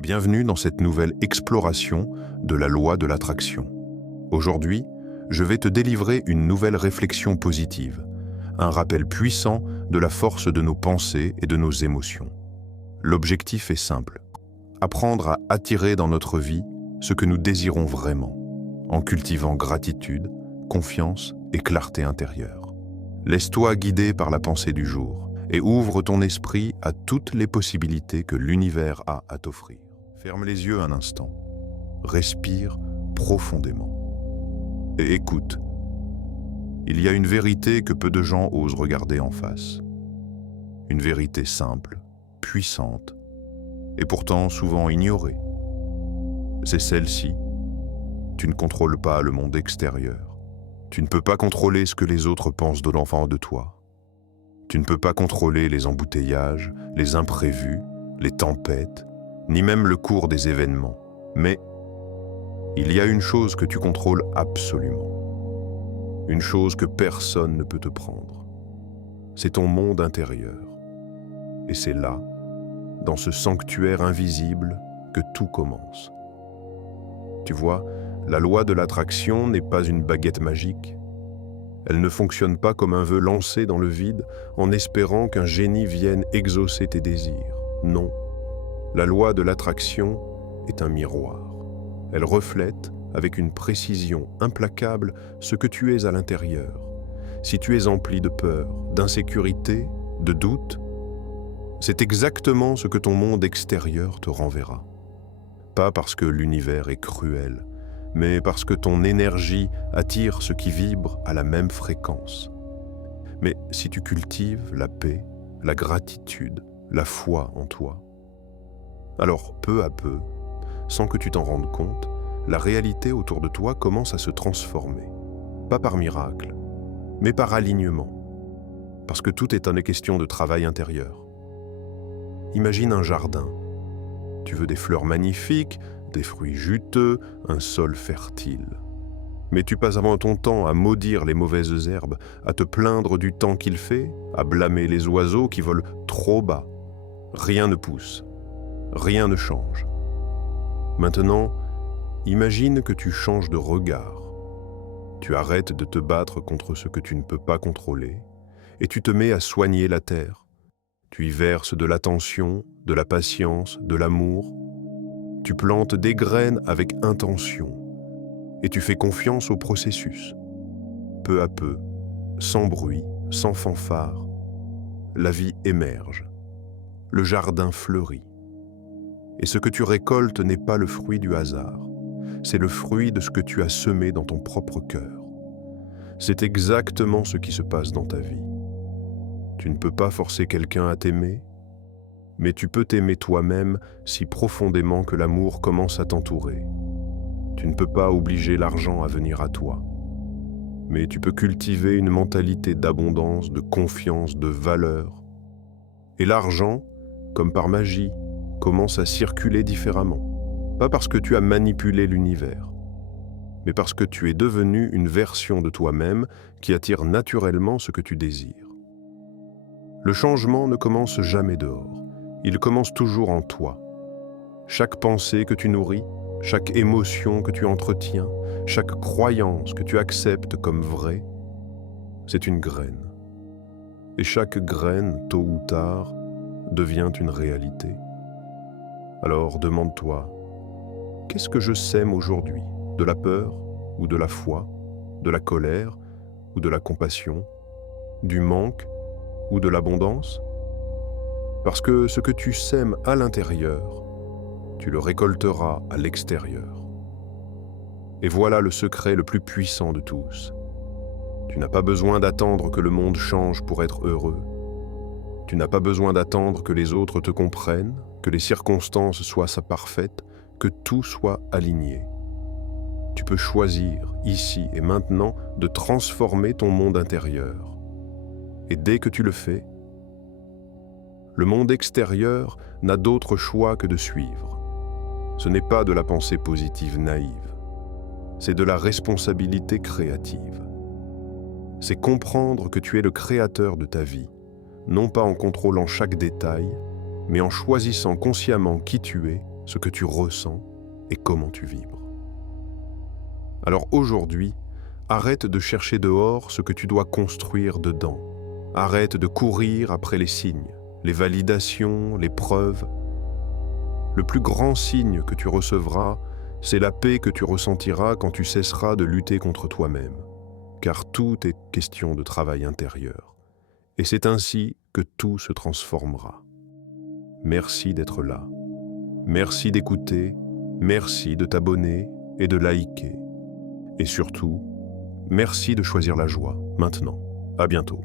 Bienvenue dans cette nouvelle exploration de la loi de l'attraction. Aujourd'hui, je vais te délivrer une nouvelle réflexion positive, un rappel puissant de la force de nos pensées et de nos émotions. L'objectif est simple, apprendre à attirer dans notre vie ce que nous désirons vraiment, en cultivant gratitude, confiance et clarté intérieure. Laisse-toi guider par la pensée du jour et ouvre ton esprit à toutes les possibilités que l'univers a à t'offrir. Ferme les yeux un instant, respire profondément et écoute. Il y a une vérité que peu de gens osent regarder en face. Une vérité simple, puissante et pourtant souvent ignorée. C'est celle-ci. Tu ne contrôles pas le monde extérieur. Tu ne peux pas contrôler ce que les autres pensent de l'enfant de toi. Tu ne peux pas contrôler les embouteillages, les imprévus, les tempêtes, ni même le cours des événements. Mais il y a une chose que tu contrôles absolument. Une chose que personne ne peut te prendre. C'est ton monde intérieur. Et c'est là, dans ce sanctuaire invisible, que tout commence. Tu vois, la loi de l'attraction n'est pas une baguette magique. Elle ne fonctionne pas comme un vœu lancé dans le vide en espérant qu'un génie vienne exaucer tes désirs. Non. La loi de l'attraction est un miroir. Elle reflète, avec une précision implacable, ce que tu es à l'intérieur. Si tu es empli de peur, d'insécurité, de doute, c'est exactement ce que ton monde extérieur te renverra. Pas parce que l'univers est cruel, mais parce que ton énergie attire ce qui vibre à la même fréquence. Mais si tu cultives la paix, la gratitude, la foi en toi, alors peu à peu, sans que tu t'en rendes compte, la réalité autour de toi commence à se transformer. Pas par miracle, mais par alignement. Parce que tout est une question de travail intérieur. Imagine un jardin. Tu veux des fleurs magnifiques, des fruits juteux, un sol fertile. Mais tu passes avant ton temps à maudire les mauvaises herbes, à te plaindre du temps qu'il fait, à blâmer les oiseaux qui volent trop bas. Rien ne pousse. Rien ne change. Maintenant, imagine que tu changes de regard. Tu arrêtes de te battre contre ce que tu ne peux pas contrôler et tu te mets à soigner la terre. Tu y verses de l'attention, de la patience, de l'amour. Tu plantes des graines avec intention et tu fais confiance au processus. Peu à peu, sans bruit, sans fanfare, la vie émerge. Le jardin fleurit. Et ce que tu récoltes n'est pas le fruit du hasard, c'est le fruit de ce que tu as semé dans ton propre cœur. C'est exactement ce qui se passe dans ta vie. Tu ne peux pas forcer quelqu'un à t'aimer, mais tu peux t'aimer toi-même si profondément que l'amour commence à t'entourer. Tu ne peux pas obliger l'argent à venir à toi, mais tu peux cultiver une mentalité d'abondance, de confiance, de valeur. Et l'argent, comme par magie, commence à circuler différemment. Pas parce que tu as manipulé l'univers, mais parce que tu es devenu une version de toi-même qui attire naturellement ce que tu désires. Le changement ne commence jamais dehors, il commence toujours en toi. Chaque pensée que tu nourris, chaque émotion que tu entretiens, chaque croyance que tu acceptes comme vraie, c'est une graine. Et chaque graine, tôt ou tard, devient une réalité. Alors demande-toi, qu'est-ce que je sème aujourd'hui? De la peur ou de la foi? De la colère ou de la compassion? Du manque ou de l'abondance? Parce que ce que tu sèmes à l'intérieur, tu le récolteras à l'extérieur. Et voilà le secret le plus puissant de tous. Tu n'as pas besoin d'attendre que le monde change pour être heureux. Tu n'as pas besoin d'attendre que les autres te comprennent, que les circonstances soient parfaites, que tout soit aligné. Tu peux choisir, ici et maintenant, de transformer ton monde intérieur. Et dès que tu le fais, le monde extérieur n'a d'autre choix que de suivre. Ce n'est pas de la pensée positive naïve, c'est de la responsabilité créative. C'est comprendre que tu es le créateur de ta vie, non pas en contrôlant chaque détail, mais en choisissant consciemment qui tu es, ce que tu ressens et comment tu vibres. Alors aujourd'hui, arrête de chercher dehors ce que tu dois construire dedans. Arrête de courir après les signes, les validations, les preuves. Le plus grand signe que tu recevras, c'est la paix que tu ressentiras quand tu cesseras de lutter contre toi-même, car tout est question de travail intérieur. Et c'est ainsi que tout se transformera. Merci d'être là. Merci d'écouter, merci de t'abonner et de liker. Et surtout, merci de choisir la joie maintenant. À bientôt.